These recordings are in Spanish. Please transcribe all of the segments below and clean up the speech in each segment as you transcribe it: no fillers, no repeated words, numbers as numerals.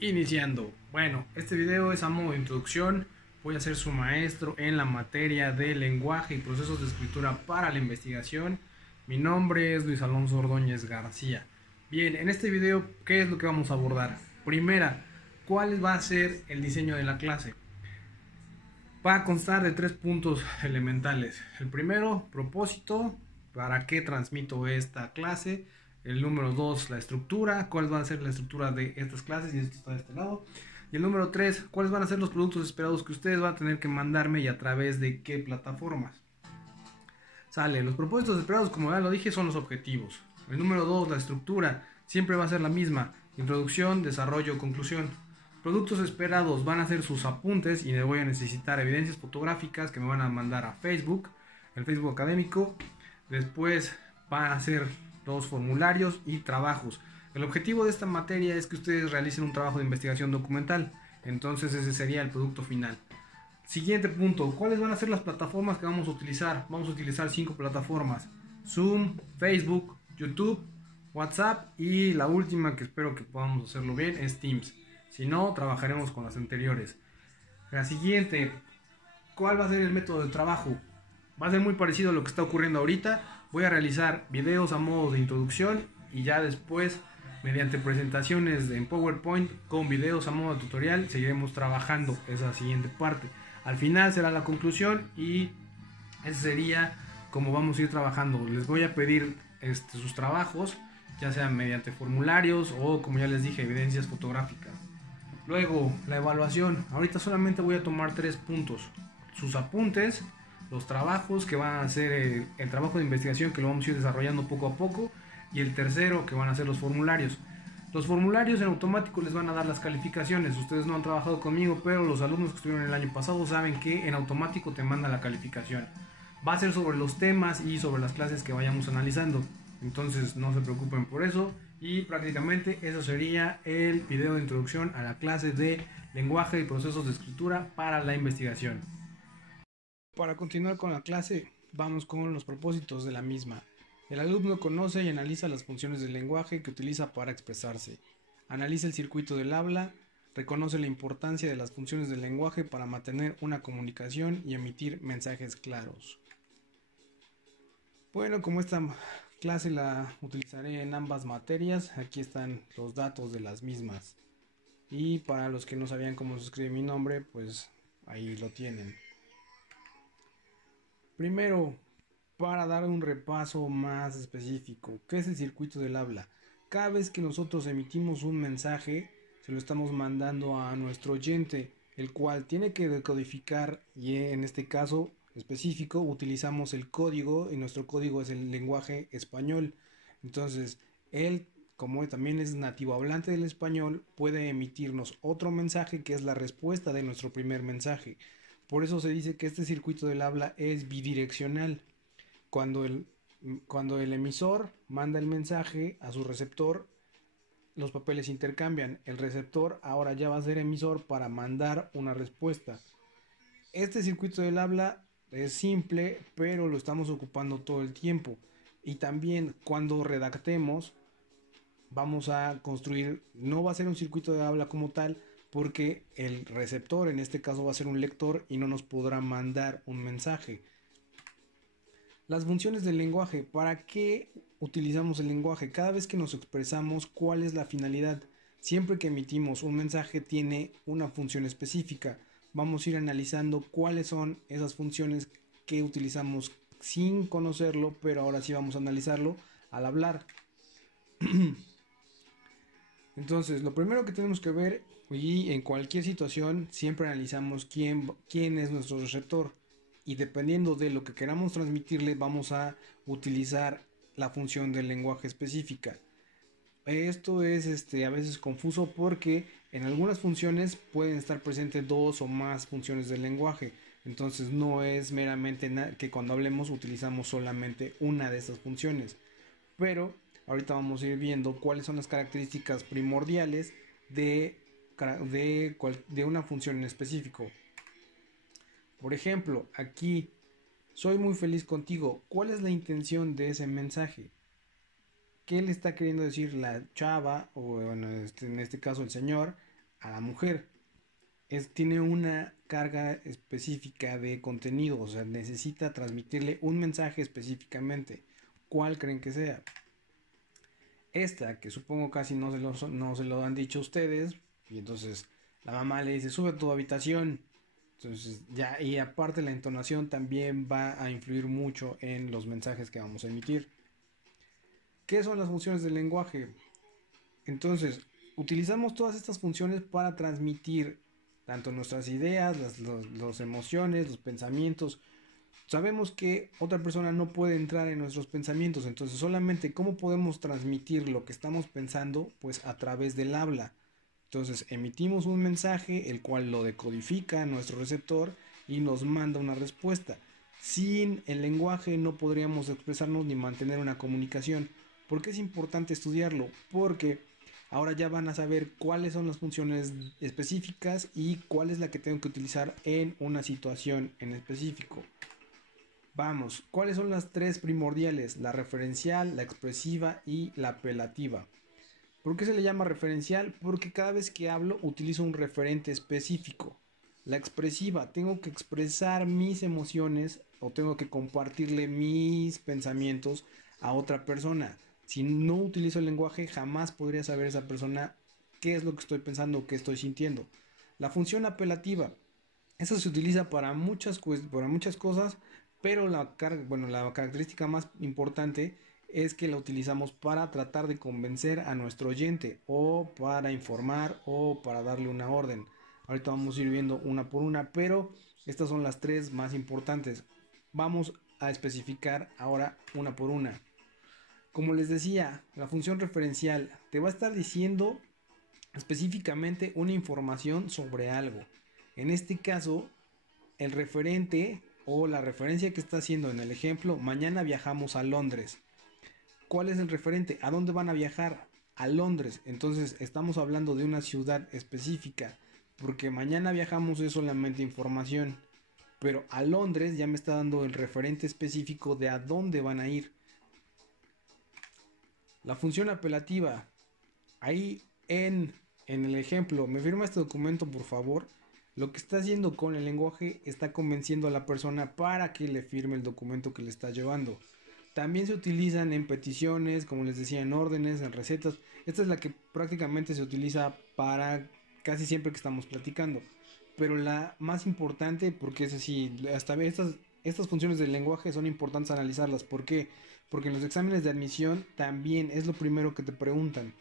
Iniciando. Bueno, este video es a modo de introducción. Voy a ser su maestro en la materia de lenguaje y procesos de escritura para la investigación. Mi nombre es Luis Alonso Ordóñez García. Bien, en este video, ¿qué es lo que vamos a abordar? Primera, ¿cuál va a ser el diseño de la clase? Va a constar de 3 puntos elementales. El primero, propósito, para qué transmito esta clase. El número 2, la estructura, cuál va a ser la estructura de estas clases, y esto está de este lado. Y el número 3, cuáles van a ser los productos esperados que ustedes van a tener que mandarme y a través de qué plataformas. Sale, los propósitos esperados, como ya lo dije, son los objetivos. El número 2, la estructura, siempre va a ser la misma. Introducción, desarrollo, conclusión. Productos esperados van a ser sus apuntes y les voy a necesitar evidencias fotográficas que me van a mandar a Facebook, el Facebook académico. Después van a ser los formularios y trabajos. El objetivo de esta materia es que ustedes realicen un trabajo de investigación documental. Entonces ese sería el producto final. Siguiente punto, ¿cuáles van a ser las plataformas que vamos a utilizar? Vamos a utilizar 5 plataformas: Zoom, Facebook, YouTube, WhatsApp, y la última, que espero que podamos hacerlo bien, es Teams. Si no, trabajaremos con las anteriores. La siguiente, ¿cuál va a ser el método de trabajo? Va a ser muy parecido a lo que está ocurriendo ahorita. Voy a realizar videos a modo de introducción y ya después, mediante presentaciones en PowerPoint con videos a modo de tutorial, seguiremos trabajando esa siguiente parte. Al final será la conclusión y ese sería como vamos a ir trabajando. Les voy a pedir sus trabajos, ya sean mediante formularios o, como ya les dije, evidencias fotográficas. Luego, la evaluación. Ahorita solamente voy a tomar 3 puntos: sus apuntes, los trabajos que van a ser el trabajo de investigación, que lo vamos a ir desarrollando poco a poco, y el tercero, que van a ser los formularios. Los formularios en automático les van a dar las calificaciones. Ustedes no han trabajado conmigo, pero los alumnos que estuvieron el año pasado saben que en automático te manda la calificación. Va a ser sobre los temas y sobre las clases que vayamos analizando. Entonces no se preocupen por eso. Y prácticamente eso sería el video de introducción a la clase de lenguaje y procesos de escritura para la investigación. Para continuar con la clase, vamos con los propósitos de la misma. El alumno conoce y analiza las funciones del lenguaje que utiliza para expresarse. Analiza el circuito del habla, reconoce la importancia de las funciones del lenguaje para mantener una comunicación y emitir mensajes claros. Bueno, como esta clase la utilizaré en ambas materias, aquí están los datos de las mismas. Y para los que no sabían cómo se escribe mi nombre, pues ahí lo tienen. Primero, para dar un repaso más específico, ¿qué es el circuito del habla? Cada vez que nosotros emitimos un mensaje, se lo estamos mandando a nuestro oyente, el cual tiene que decodificar, y en este caso específico utilizamos el código, y nuestro código es el lenguaje español. Entonces, él, como también es nativo hablante del español, puede emitirnos otro mensaje que es la respuesta de nuestro primer mensaje. Por eso se dice que este circuito del habla es bidireccional. Cuando el, cuando el emisor manda el mensaje a su receptor, los papeles se intercambian. El receptor ahora ya va a ser emisor para mandar una respuesta. Este circuito del habla es simple, pero lo estamos ocupando todo el tiempo. Y también cuando redactemos, vamos a construir, no va a ser un circuito de habla como tal, porque el receptor en este caso va a ser un lector y no nos podrá mandar un mensaje. Las funciones del lenguaje. ¿Para qué utilizamos el lenguaje? Cada vez que nos expresamos, ¿cuál es la finalidad? Siempre que emitimos un mensaje tiene una función específica. Vamos a ir analizando cuáles son esas funciones que utilizamos sin conocerlo, pero ahora sí vamos a analizarlo al hablar. Entonces, lo primero que tenemos que ver, y en cualquier situación siempre analizamos quién es nuestro receptor, y dependiendo de lo que queramos transmitirle vamos a utilizar la función del lenguaje específica. Esto es a veces confuso porque en algunas funciones pueden estar presentes dos o más funciones del lenguaje. Entonces no es meramente que cuando hablemos utilizamos solamente una de esas funciones. Pero ahorita vamos a ir viendo cuáles son las características primordiales de una función en específico. Por ejemplo, aquí, soy muy feliz contigo. ¿Cuál es la intención de ese mensaje? ¿Qué le está queriendo decir la chava, o bueno, en este caso el señor, a la mujer. Tiene una carga específica de contenido, o sea, necesita transmitirle un mensaje específicamente. ¿Cuál creen que sea? Esta, que supongo casi no se lo han dicho ustedes, y entonces la mamá le dice, sube a tu habitación. Entonces ya, y aparte la entonación también va a influir mucho en los mensajes que vamos a emitir. ¿Qué son las funciones del lenguaje? Entonces, utilizamos todas estas funciones para transmitir tanto nuestras ideas, las emociones, los pensamientos. Sabemos que otra persona no puede entrar en nuestros pensamientos, entonces solamente cómo podemos transmitir lo que estamos pensando, pues a través del habla. Entonces emitimos un mensaje, el cual lo decodifica nuestro receptor y nos manda una respuesta. Sin el lenguaje no podríamos expresarnos ni mantener una comunicación. ¿Por qué es importante estudiarlo? Porque ahora ya van a saber cuáles son las funciones específicas y cuál es la que tengo que utilizar en una situación en específico. Vamos, ¿cuáles son las tres primordiales? La referencial, la expresiva y la apelativa. ¿Por qué se le llama referencial? Porque cada vez que hablo utilizo un referente específico. La expresiva, tengo que expresar mis emociones o tengo que compartirle mis pensamientos a otra persona. Si no utilizo el lenguaje, jamás podría saber esa persona qué es lo que estoy pensando o qué estoy sintiendo. La función apelativa, eso se utiliza para muchas cosas, pero la característica más importante es que la utilizamos para tratar de convencer a nuestro oyente o para informar o para darle una orden. Ahorita vamos a ir viendo una por una, pero estas son las tres más importantes. Vamos a especificar ahora una por una. Como les decía, la función referencial te va a estar diciendo específicamente una información sobre algo. En este caso, el referente o la referencia que está haciendo en el ejemplo, mañana viajamos a Londres. ¿Cuál es el referente? ¿A dónde van a viajar? A Londres. Entonces estamos hablando de una ciudad específica, porque mañana viajamos es solamente información, pero a Londres ya me está dando el referente específico de a dónde van a ir. La función apelativa, ahí en el ejemplo, me firma este documento por favor. Lo que está haciendo con el lenguaje está convenciendo a la persona para que le firme el documento que le está llevando. También se utilizan en peticiones, como les decía, en órdenes, en recetas. Esta es la que prácticamente se utiliza para casi siempre que estamos platicando. Pero la más importante, porque es así, hasta estas funciones del lenguaje son importantes analizarlas. ¿Por qué? Porque en los exámenes de admisión también es lo primero que te preguntan.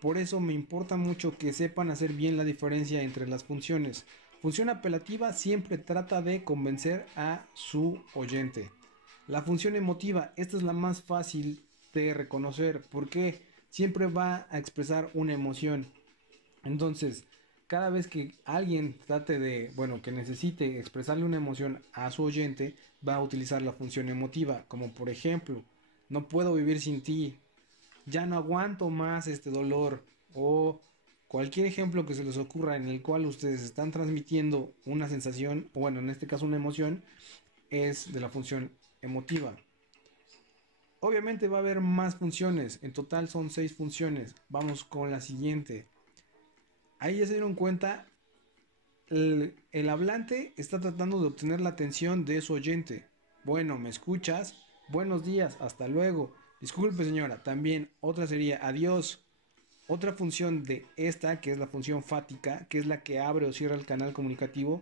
Por eso me importa mucho que sepan hacer bien la diferencia entre las funciones. Función apelativa siempre trata de convencer a su oyente. La función emotiva, esta es la más fácil de reconocer porque siempre va a expresar una emoción. Entonces, cada vez que alguien trate de, bueno, que necesite expresarle una emoción a su oyente, va a utilizar la función emotiva, como por ejemplo, no puedo vivir sin ti, ya no aguanto más este dolor, o cualquier ejemplo que se les ocurra en el cual ustedes están transmitiendo una sensación, o bueno, en este caso una emoción, es de la función emotiva. Obviamente va a haber más funciones, en total son 6 funciones. Vamos con la siguiente. Ahí ya se dieron cuenta, el hablante está tratando de obtener la atención de su oyente. Bueno, ¿me escuchas? Buenos días, hasta luego. Disculpe señora, también otra sería adiós. Otra función de esta, que es la función fática, que es la que abre o cierra el canal comunicativo,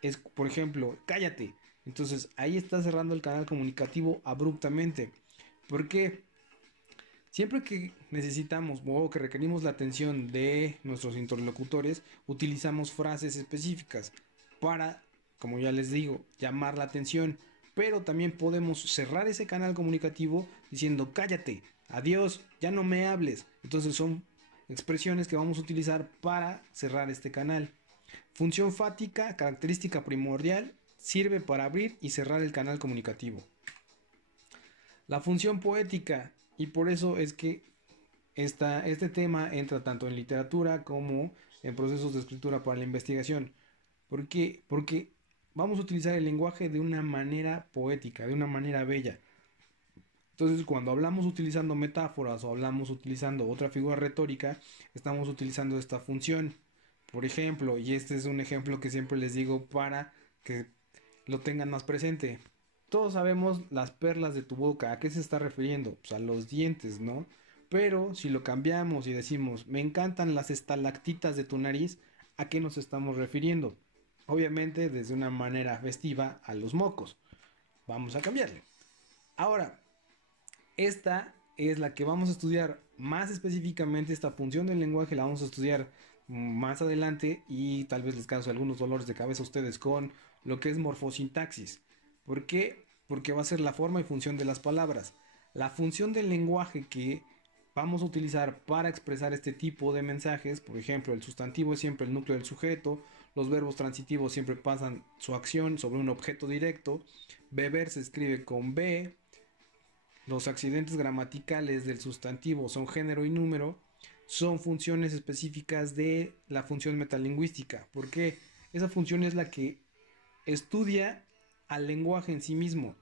es, por ejemplo, cállate. Entonces ahí está cerrando el canal comunicativo abruptamente. ¿Por qué? Siempre que necesitamos o que requerimos la atención de nuestros interlocutores, utilizamos frases específicas para, como ya les digo, llamar la atención. Pero también podemos cerrar ese canal comunicativo diciendo cállate, adiós, ya no me hables. Entonces son expresiones que vamos a utilizar para cerrar este canal. Función fática, característica primordial, sirve para abrir y cerrar el canal comunicativo. La función poética, y por eso es que este tema entra tanto en literatura como en procesos de escritura para la investigación. ¿Por qué? Porque vamos a utilizar el lenguaje de una manera poética, de una manera bella. Entonces, cuando hablamos utilizando metáforas o hablamos utilizando otra figura retórica, estamos utilizando esta función. Por ejemplo, y este es un ejemplo que siempre les digo para que lo tengan más presente. Todos sabemos las perlas de tu boca. ¿A qué se está refiriendo? Pues a los dientes, ¿no? Pero si lo cambiamos y decimos, me encantan las estalactitas de tu nariz, ¿a qué nos estamos refiriendo? Obviamente desde una manera festiva a los mocos. Vamos a cambiarle. Ahora, esta es la que vamos a estudiar más específicamente. Esta función del lenguaje la vamos a estudiar más adelante y tal vez les cause algunos dolores de cabeza a ustedes con lo que es morfosintaxis. ¿Por qué? Porque va a ser la forma y función de las palabras. La función del lenguaje que vamos a utilizar para expresar este tipo de mensajes, por ejemplo, el sustantivo es siempre el núcleo del sujeto, los verbos transitivos siempre pasan su acción sobre un objeto directo, beber se escribe con B, los accidentes gramaticales del sustantivo son género y número, son funciones específicas de la función metalingüística, porque esa función es la que estudia al lenguaje en sí mismo.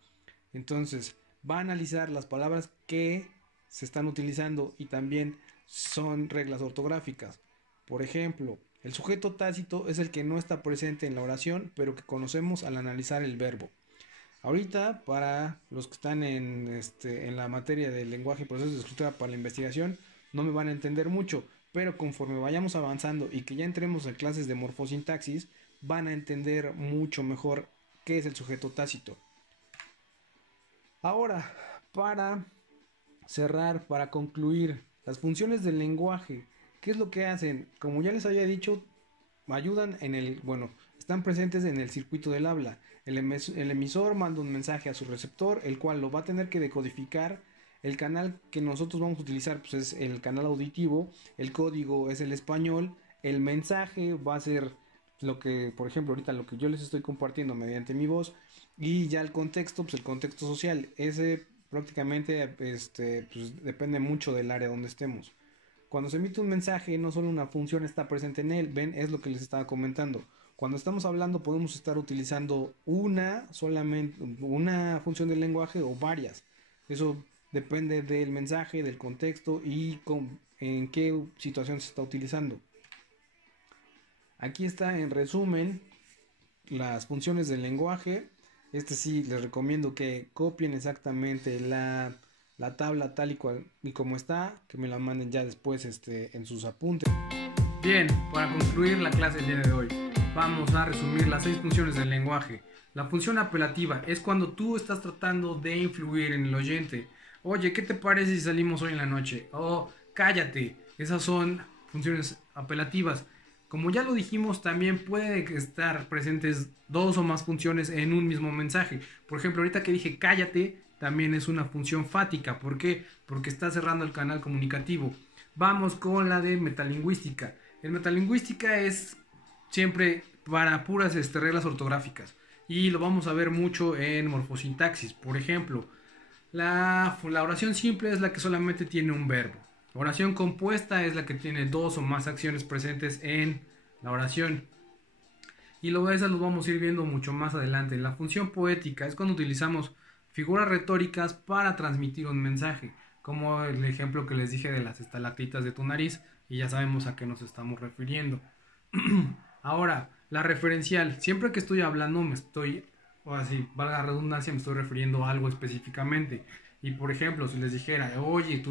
Entonces, va a analizar las palabras que se están utilizando y también son reglas ortográficas. Por ejemplo, el sujeto tácito es el que no está presente en la oración, pero que conocemos al analizar el verbo. Ahorita, para los que están en la materia del lenguaje y procesos de escritura para la investigación, no me van a entender mucho, pero conforme vayamos avanzando y que ya entremos en clases de morfosintaxis, van a entender mucho mejor qué es el sujeto tácito. Ahora, para cerrar, para concluir, las funciones del lenguaje, ¿qué es lo que hacen? Como ya les había dicho, ayudan están presentes en el circuito del habla. El emisor manda un mensaje a su receptor, el cual lo va a tener que decodificar. El canal que nosotros vamos a utilizar pues es el canal auditivo, el código es el español, el mensaje va a ser lo que, por ejemplo, ahorita lo que yo les estoy compartiendo mediante mi voz, y ya el contexto, pues el contexto social, ese prácticamente pues, depende mucho del área donde estemos. Cuando se emite un mensaje, no solo una función está presente en él, ven, es lo que les estaba comentando. Cuando estamos hablando podemos estar utilizando solamente una función del lenguaje o varias. Eso depende del mensaje, del contexto y en qué situación se está utilizando. Aquí está en resumen las funciones del lenguaje. Sí les recomiendo que copien exactamente la tabla tal y cual y como está, que me la manden ya después en sus apuntes. Bien, para concluir la clase del día de hoy, vamos a resumir las 6 funciones del lenguaje. La función apelativa es cuando tú estás tratando de influir en el oyente. Oye, ¿qué te parece si salimos hoy en la noche? Oh, cállate. Esas son funciones apelativas. Como ya lo dijimos, también puede estar presentes 2 o más funciones en un mismo mensaje. Por ejemplo, ahorita que dije cállate, también es una función fática. ¿Por qué? Porque está cerrando el canal comunicativo. Vamos con la de metalingüística. El metalingüística es siempre para puras reglas ortográficas. Y lo vamos a ver mucho en morfosintaxis. Por ejemplo, la oración simple es la que solamente tiene un verbo. La oración compuesta es la que tiene 2 o más acciones presentes en la oración. Y esas los vamos a ir viendo mucho más adelante. La función poética es cuando utilizamos figuras retóricas para transmitir un mensaje, como el ejemplo que les dije de las estalactitas de tu nariz, y ya sabemos a qué nos estamos refiriendo. Ahora, la referencial. Siempre que estoy hablando valga la redundancia, me estoy refiriendo a algo específicamente. Y por ejemplo, si les dijera, oye,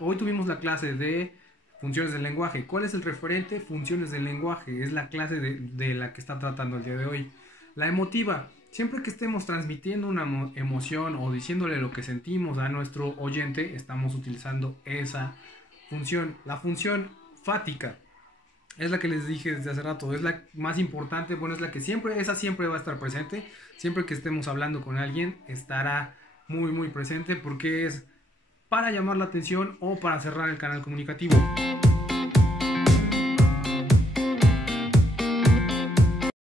hoy tuvimos la clase de funciones del lenguaje. ¿Cuál es el referente? Funciones del lenguaje. Es la clase de la que está tratando el día de hoy. La emotiva. Siempre que estemos transmitiendo una emoción o diciéndole lo que sentimos a nuestro oyente, estamos utilizando esa función. La función fática es la que les dije desde hace rato, es la más importante, es la que siempre va a estar presente. Siempre que estemos hablando con alguien, estará muy muy presente porque es para llamar la atención o para cerrar el canal comunicativo.